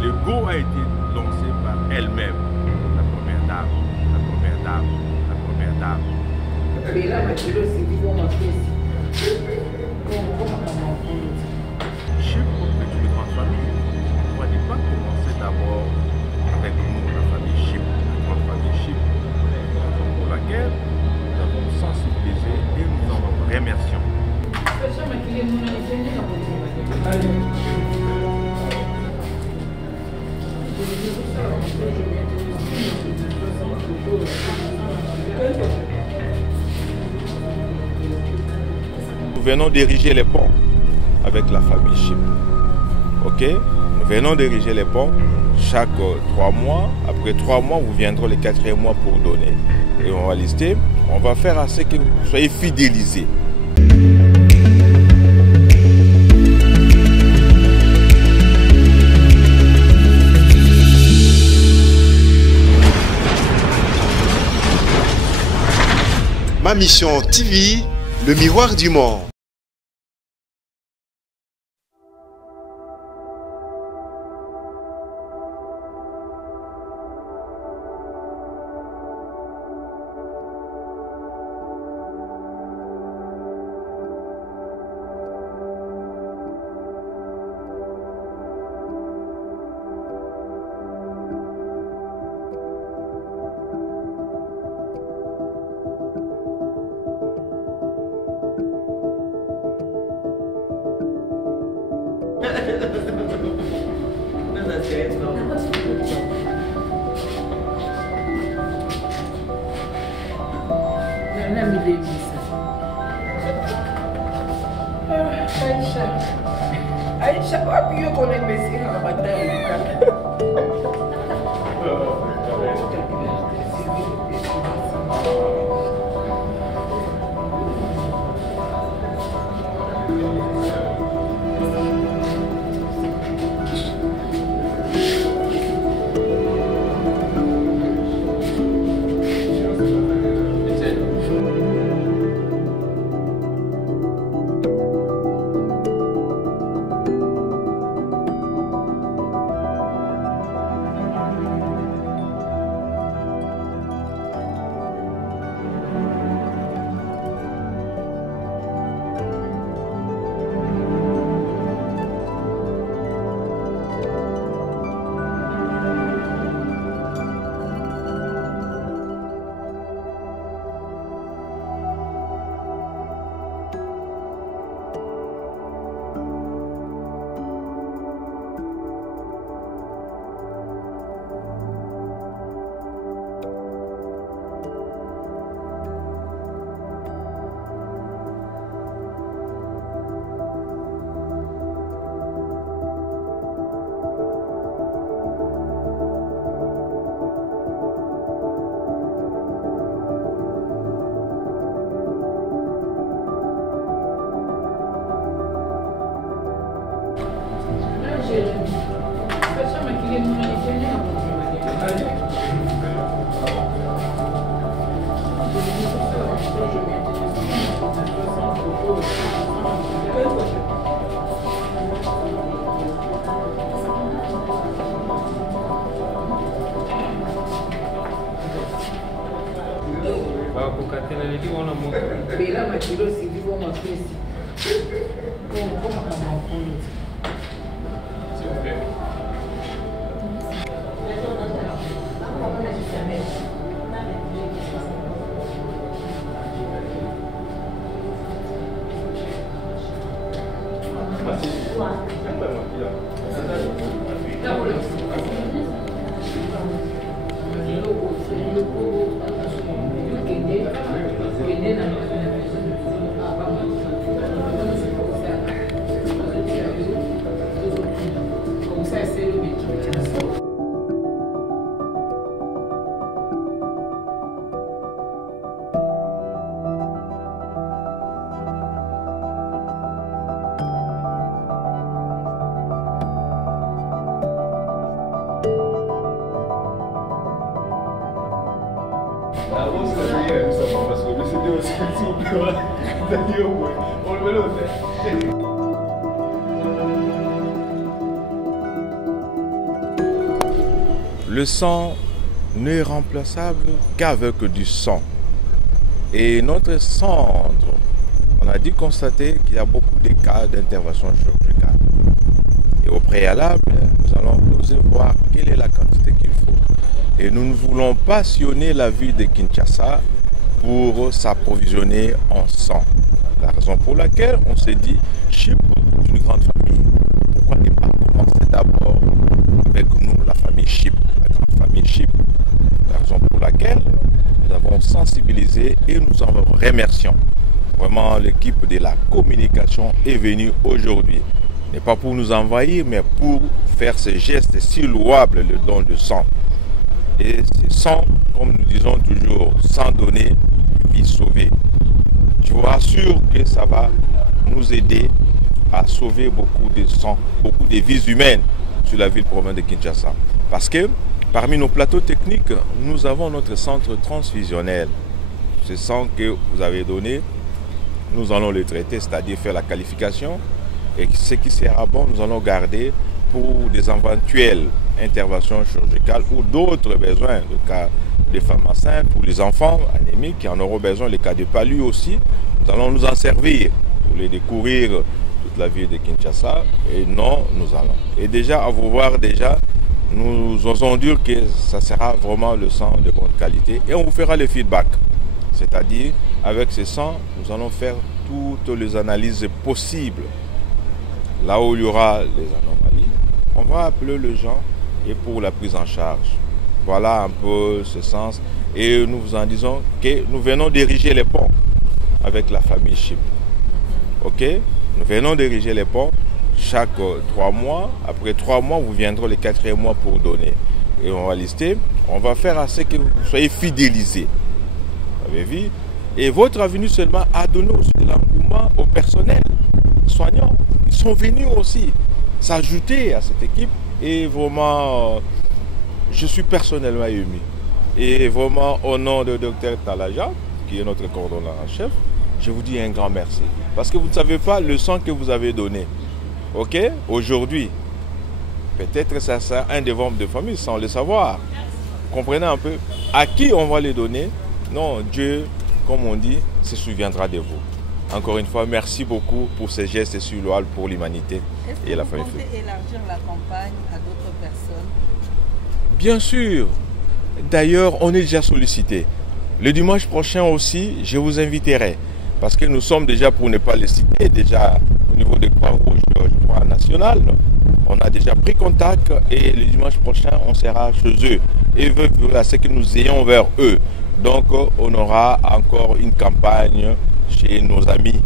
Le go a été lancé par elle-même, la première dame, la première dame, la première dame. Chez une grande famille, on ne va pas commencer d'abord avec nous, la famille Chip, la grande famille Chip, pour laquelle nous avons sensibilisé et nous en remercions. Nous venons d'ériger les ponts avec la famille Chip. Ok? Nous venons d'ériger les ponts chaque 3 mois. Après 3 mois, vous viendrez le 4e mois pour donner. Et on va lister. On va faire à ce que vous soyez fidélisés. Ma Mission TV, le miroir du monde. Aïcha, papi, yo connais mes signes à la bataille. Le sang n'est remplaçable qu'avec du sang. Et notre centre, on a dû constater qu'il y a beaucoup de cas d'intervention chirurgicale. Et au préalable, nous allons oser voir quelle est la quantité qu'il faut. Et nous ne voulons pas sillonner la ville de Kinshasa pour s'approvisionner en sang. La raison pour laquelle on s'est dit, Chip, une grande famille, pourquoi ne pas commencer d'abord avec nous, la famille Chip, la grande famille Chip. La raison pour laquelle nous avons sensibilisé et nous en remercions. Vraiment, l'équipe de la communication est venue aujourd'hui. Ce n'est pas pour nous envahir, mais pour faire ce geste si louable, le don de sang. Et c'est sang, comme nous disons toujours, sang donné, vie sauvée. Je vous rassure que ça va nous aider à sauver beaucoup de sang, beaucoup de vies humaines sur la ville-province de Kinshasa. Parce que parmi nos plateaux techniques, nous avons notre centre transfusionnel. Ce sang que vous avez donné, nous allons le traiter, c'est-à-dire faire la qualification. Et ce qui sera bon, nous allons garder pour des éventuelles interventions chirurgicales ou d'autres besoins, le cas des femmes enceintes ou les enfants anémiques qui en auront besoin, le cas de palud aussi. Nous allons nous en servir pour les découvrir toute la ville de Kinshasa. Et non, nous allons. Et déjà, à vous voir déjà, nous osons dire que ça sera vraiment le sang de bonne qualité et on vous fera le feedback. C'est-à-dire, avec ce sang, nous allons faire toutes les analyses possibles. Là où il y aura les anomalies, on va appeler les gens et pour la prise en charge. Voilà un peu ce sens. Et nous vous en disons que nous venons d'ériger les ponts avec la famille Chip. Ok? Nous venons d'ériger les ponts. Chaque 3 mois, après 3 mois, vous viendrez le 4e mois pour donner. Et on va lister, on va faire à ce que vous soyez fidélisés. Vous avez vu? Et votre avenue seulement a donné aussi de l'engouement au personnel soignant. Ils sont venus aussi s'ajouter à cette équipe. Et vraiment, je suis personnellement ému. Et vraiment, au nom de Dr Talaja, qui est notre coordonnateur en chef, je vous dis un grand merci. Parce que vous ne savez pas le sang que vous avez donné. Ok, aujourd'hui, peut-être ça sera un des membres de famille sans le savoir. Comprenez un peu à qui on va les donner. Non, Dieu, comme on dit, se souviendra de vous. Encore une fois, merci beaucoup pour ces gestes si louables pour l'humanité et la famille. Est-ce que vous comptez élargir la campagne à d'autres personnes? Bien sûr. D'ailleurs, on est déjà sollicité. Le dimanche prochain aussi, je vous inviterai. Parce que nous sommes déjà, pour ne pas les citer, déjà au niveau de Croix-Rouge, je crois, national. On a déjà pris contact et le dimanche prochain, on sera chez eux. Et veut à ce que nous ayons vers eux. Donc, on aura encore une campagne chez nos amis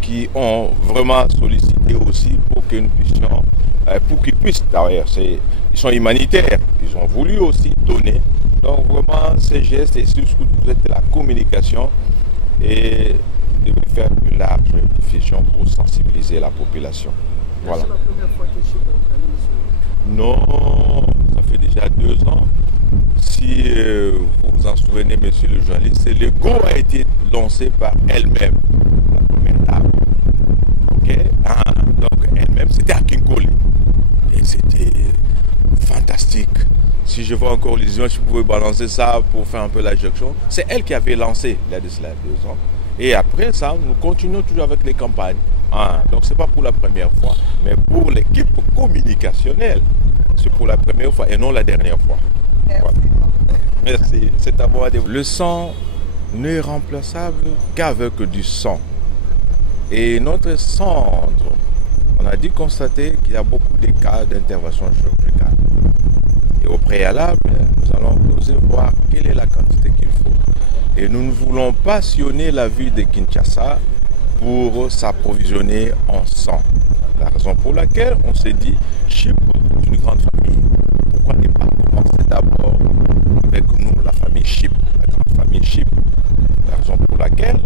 qui ont vraiment sollicité aussi pour que nous puissions, pour qu'ils puissent, d'ailleurs, ils sont humanitaires, ils ont voulu aussi donner. Donc, vraiment, ces gestes, et surtout vous êtes de la communication, et de faire une large diffusion pour sensibiliser la population. Voilà. C'est la première fois que Chip organise. Non, ça fait déjà 2 ans. Si vous vous en souvenez, monsieur le journaliste, le go a été lancé par elle-même, la première dame. Ok? Donc elle-même, c'était à Kinkole. Et c'était fantastique. Si je vois encore les images, je pouvais balancer ça pour faire un peu l'injection. C'est elle qui avait lancé il y a de cela 2 ans. Et après ça, nous continuons toujours avec les campagnes. Donc ce n'est pas pour la première fois, mais pour l'équipe communicationnelle. C'est pour la première fois et non la dernière fois. Merci. Voilà. Merci, c'est à moi de... Le sang n'est remplaçable qu'avec du sang. Et notre centre, on a dû constater qu'il y a beaucoup de cas d'intervention chirurgicale. Et au préalable, nous allons oser voir quelle est la quantité qu'il faut. Et nous ne voulons pas sillonner la ville de Kinshasa pour s'approvisionner en sang. La raison pour laquelle on s'est dit, Chip, une grande famille, pourquoi ne pas commencer d'abord avec nous, la famille Chip, la grande famille Chip. La raison pour laquelle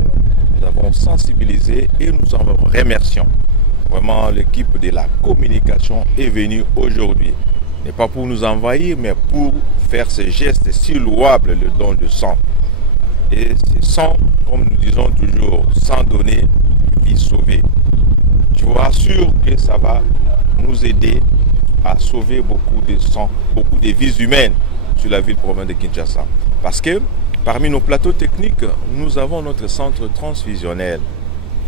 nous avons sensibilisé et nous en remercions. Vraiment, l'équipe de la communication est venue aujourd'hui. Ce n'est pas pour nous envahir, mais pour faire ce geste si louable, le don de sang. Et ce sang, comme nous disons toujours, sans donner, vie sauvée. Je vous rassure que ça va nous aider à sauver beaucoup de sang, beaucoup de vies humaines sur la ville-province de Kinshasa. Parce que parmi nos plateaux techniques, nous avons notre centre transfusionnel.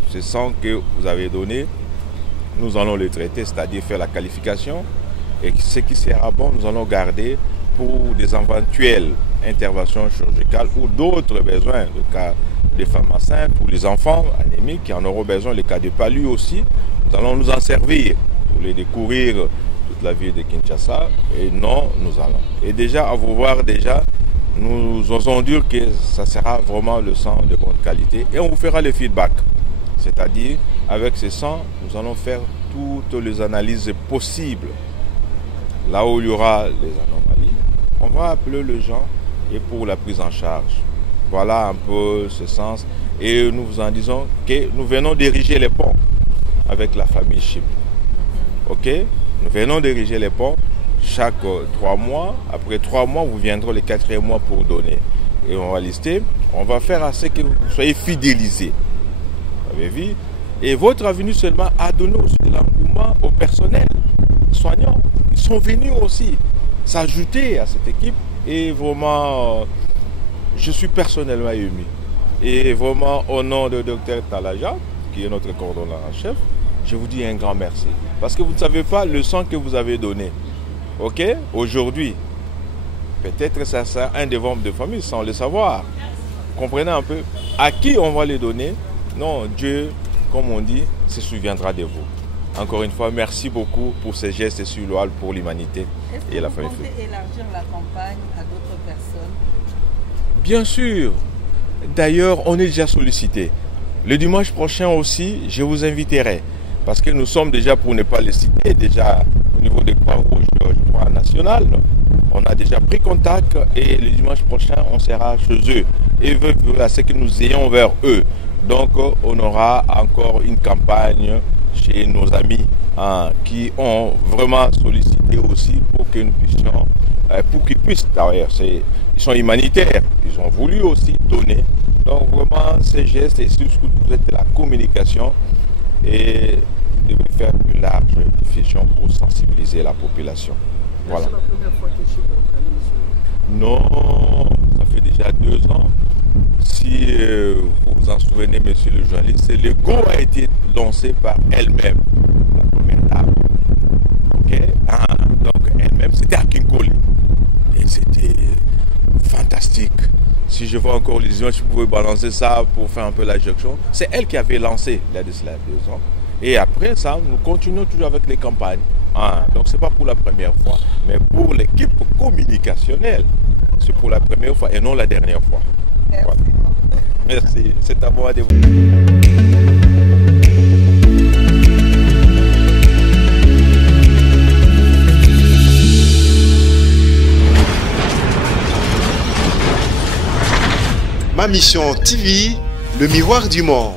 Ce sang que vous avez donné, nous allons le traiter, c'est-à-dire faire la qualification. Et ce qui sera bon, nous allons garder pour des éventuelles interventions chirurgicales ou d'autres besoins, le cas des femmes enceintes, pour les enfants anémiques qui en auront besoin, le cas de palu aussi. Nous allons nous en servir pour les découvrir toute la ville de Kinshasa. Et non, nous allons. Et déjà, à vous voir déjà, nous osons dire que ça sera vraiment le sang de bonne qualité et on vous fera le feedback. C'est-à-dire, avec ce sang, nous allons faire toutes les analyses possibles. Là où il y aura les anomalies, on va appeler les gens et pour la prise en charge. Voilà un peu ce sens. Et nous vous en disons que nous venons d'ériger les ponts avec la famille Chip. Ok? Nous venons d'ériger les ponts chaque 3 mois. Après 3 mois, vous viendrez le 4e mois pour donner. Et on va lister. On va faire à ce que vous soyez fidélisés. Vous avez vu? Et votre avenue seulement a donné aussi de l'engouement au personnel soignant. Ils sont venus aussi s'ajouter à cette équipe. Et vraiment, je suis personnellement ému. Et vraiment, au nom de Dr Talaja, qui est notre coordonnateur en chef, je vous dis un grand merci. Parce que vous ne savez pas le sang que vous avez donné. Ok? Aujourd'hui, peut-être ça sera un des membres de famille sans le savoir. Comprenez un peu à qui on va les donner. Non, Dieu, comme on dit, se souviendra de vous. Encore une fois, merci beaucoup pour ces gestes si louables pour l'humanité et la famille. Est-ce que vous comptez élargir la campagne à d'autres personnes? Bien sûr. D'ailleurs, on est déjà sollicité. Le dimanche prochain aussi, je vous inviterai. Parce que nous sommes déjà, pour ne pas les citer, déjà au niveau des Croix-Rouges, je crois, national. On a déjà pris contact et le dimanche prochain, on sera chez eux. Et veulent à ce que nous ayons vers eux. Donc, on aura encore une campagne chez nos amis qui ont vraiment sollicité aussi pour que nous puissions, pour qu'ils puissent, d'ailleurs, ils sont humanitaires, ils ont voulu aussi donner. Donc, vraiment, ces gestes et surtout vous êtes de la communication et de faire une large diffusion pour sensibiliser la population. Voilà. C'est la première fois que je m'organise. Non, ça fait déjà 2 ans. Si vous vous en souvenez, monsieur le journaliste, le go a été lancé par elle-même, la première dame. Ok? Donc elle-même, c'était à Kinkole. Et c'était fantastique. Si je vois encore les images, je pouvais balancer ça pour faire un peu l'injection. C'est elle qui avait lancé il y a de cela 2 ans. Et après ça, nous continuons toujours avec les campagnes. Donc ce n'est pas pour la première fois, mais pour l'équipe communicationnelle, c'est pour la première fois et non la dernière fois. Merci. Voilà. Merci, c'est à moi de vous. Ma mission TV, le miroir du monde.